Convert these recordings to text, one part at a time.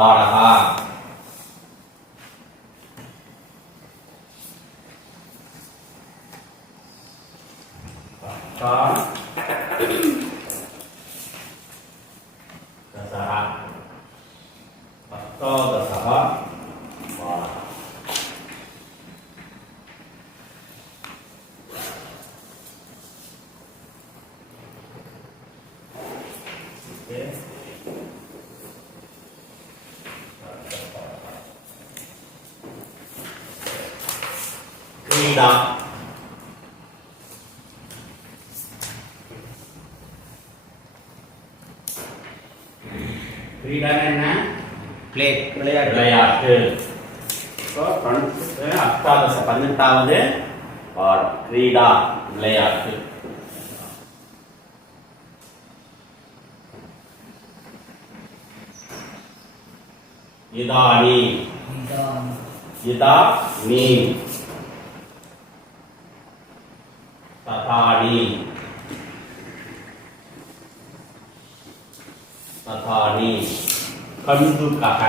पाठः दशः सप्तोदश सीधा ஃப்ரீடான என்ன பிளேட் விளையாட்டு விளையாட்டு ஸோ அஷ்டாதச பதினெட்டாவது பாடம் கிரீடா விளையாட்டு இதானி இதா நீ ณีปทอนีคอนดุกาแฟ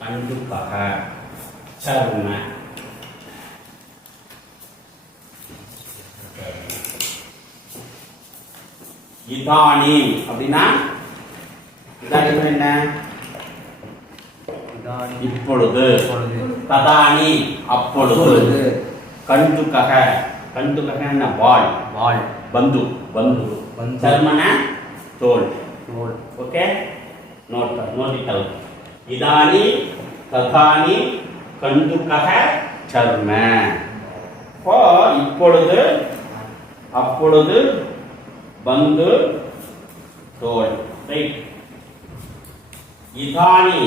อันดุกาแฟชาลุนะยี่ตอนี้เอาดีนะได้ดีไหมนะ இப்பொழுது. ததானி அப்பொழுது. அப்பொழுது. கண்டுகக. கண்டுகக என்ன? பால் வாள் பந்து. பந்து. பந்து. சர்மன தோல். தோல். ஓகே? Note nautical. இதானி ததானி கண்டுகக சர்ம இப்போ இப்பொழுது அப்பொழுது பந்து தோல். ரைட். இதானி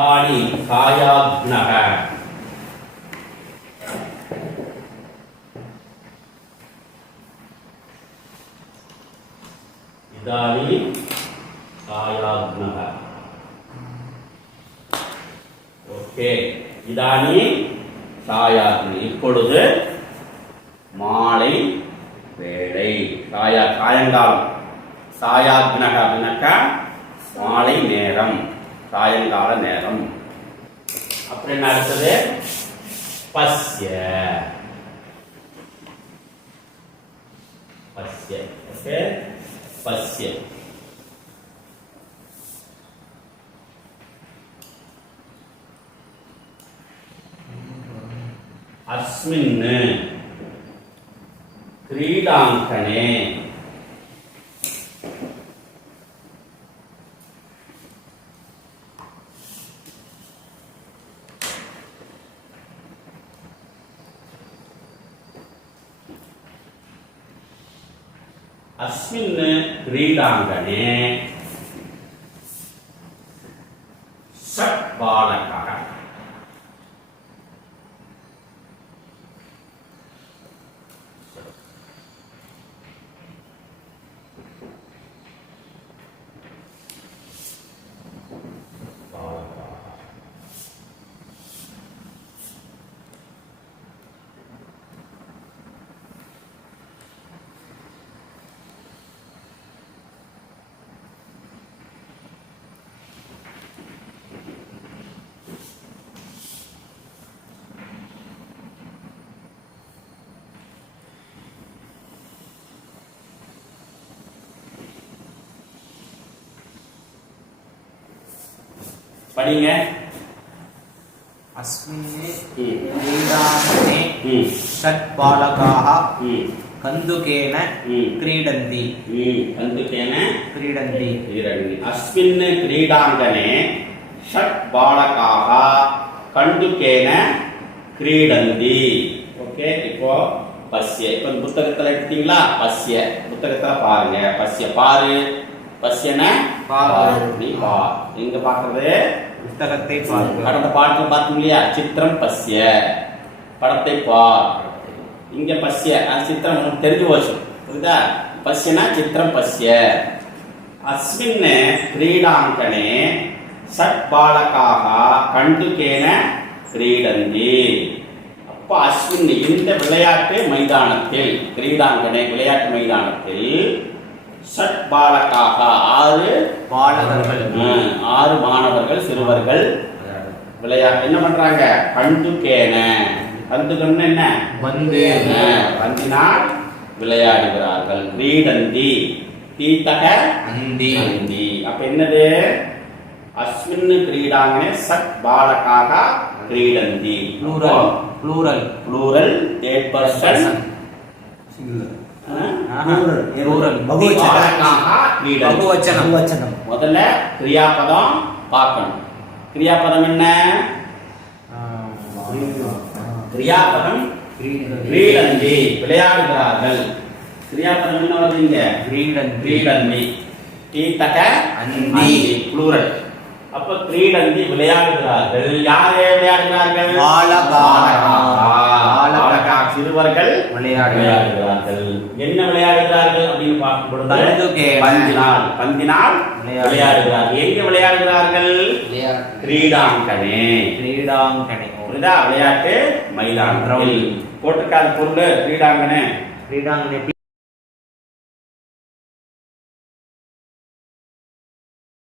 பாணி காயாத்னக இதானி காயாத்னக ஓகே இதானி காயாத்னி இப்பொழுது மாலை வேளை. காயா சாயங்காலம் சாயாத்னக அப்படின்னாக்கா மாலை நேரம். சாயங்கால நேரம் அப்புறம் என்ன அடுத்தது பஸ்ய பஸ்ய ஓகே பஸ்ய अस्मिन् क्रीडाङ्गणे अस्मिन् क्रीडाङ्गणे படிங்க अस्मिन् ம் क्रीडाङ्गणे ம் षट् बालकाः ம் कन्दुकेन ம் क्रीडन्ति ம் கந்துக்கேன क्रीडन्ति क्रीडन्ति अस्मिन् क्रीडाङ्गणे षट् बालकाः கண்டுக்கேன கிரீடந்தி ஓகே இப்போ பஸ்ய இப்போ இந்த புத்தகத்துல எடுத்தீங்களா பஸ்ய புத்தகத்துல பாருங்க பஸ்ய பாரு பஸ்யன பாரு. நீ பா இங்க பாக்குறது? புத்தகத்தை பார்க்க கடந்த பாட்டுல பார்த்தோம் இல்லையா? சித்திரம் பஸ்ய படத்தை பார். இங்க அது சித்திரம் உனக்கு தெரிஞ்சு போச்சு. புரியுதா? பஸ்யனா சித்திரம் பஸ்ய அஸ்மின் கிரீடாங்கனே ஷட் பாலகாக கண்டுகேன கிரீடந்தி. அப்போ அஸ்வின் இந்த விளையாட்டு மைதானத்தில் கிரீடாங்கனை விளையாட்டு மைதானத்தில் ஷட் பாலகாக ஆறு பாலகர்கள் ம், ஆறு மாணவர்கள் சிறுவர்கள். விளையா என்ன பண்றாங்க? பந்துக்கேன. பந்துக்கன்னு என்ன? வந்து ஆ, பந்தினால் விளையாடுகிறார்கள். கிரீடந்தி தீத்தக அந்தி. அந்தி. அப்ப என்னது? அஸ்வின் கிரீடாங்கனே சட் பாலகாக கிரீடந்தி. Plural. Plural. Plural third person plural முதல்ல கிரியாபதம் பார்க்கணும். கிரியாபதம் என்ன? கிரியாபதம் கிரீடந்தி. விளையாடுகிறார்கள். கிரியாபதம் என்ன வருதுங்க கிரீடந்தி. கிரீடந்தி. தீத்தக அந்தி. ப்ளூரல் அப்ப கிரீடந்தி விளையாடுகிறார்கள். யாரே விளையாடுகிறார்கள். சிறுவர்கள் விளையாடு விளையாடுகிறார்கள். பார்க்கும் பொழுது பந்துக்கேன. பந்தினால் பந்தினால் விளையாடு. விளையாடுகிறார்கள் எங்க விளையாடுகிறார்கள்? கிரீடாங்கனே. கிரீடாங்கனை. புரியுதா? விளையாட்டு மைதானம் போட்டிருக்காத பொருள் கிரீடாங்கனே. கிரீடாங்கனை.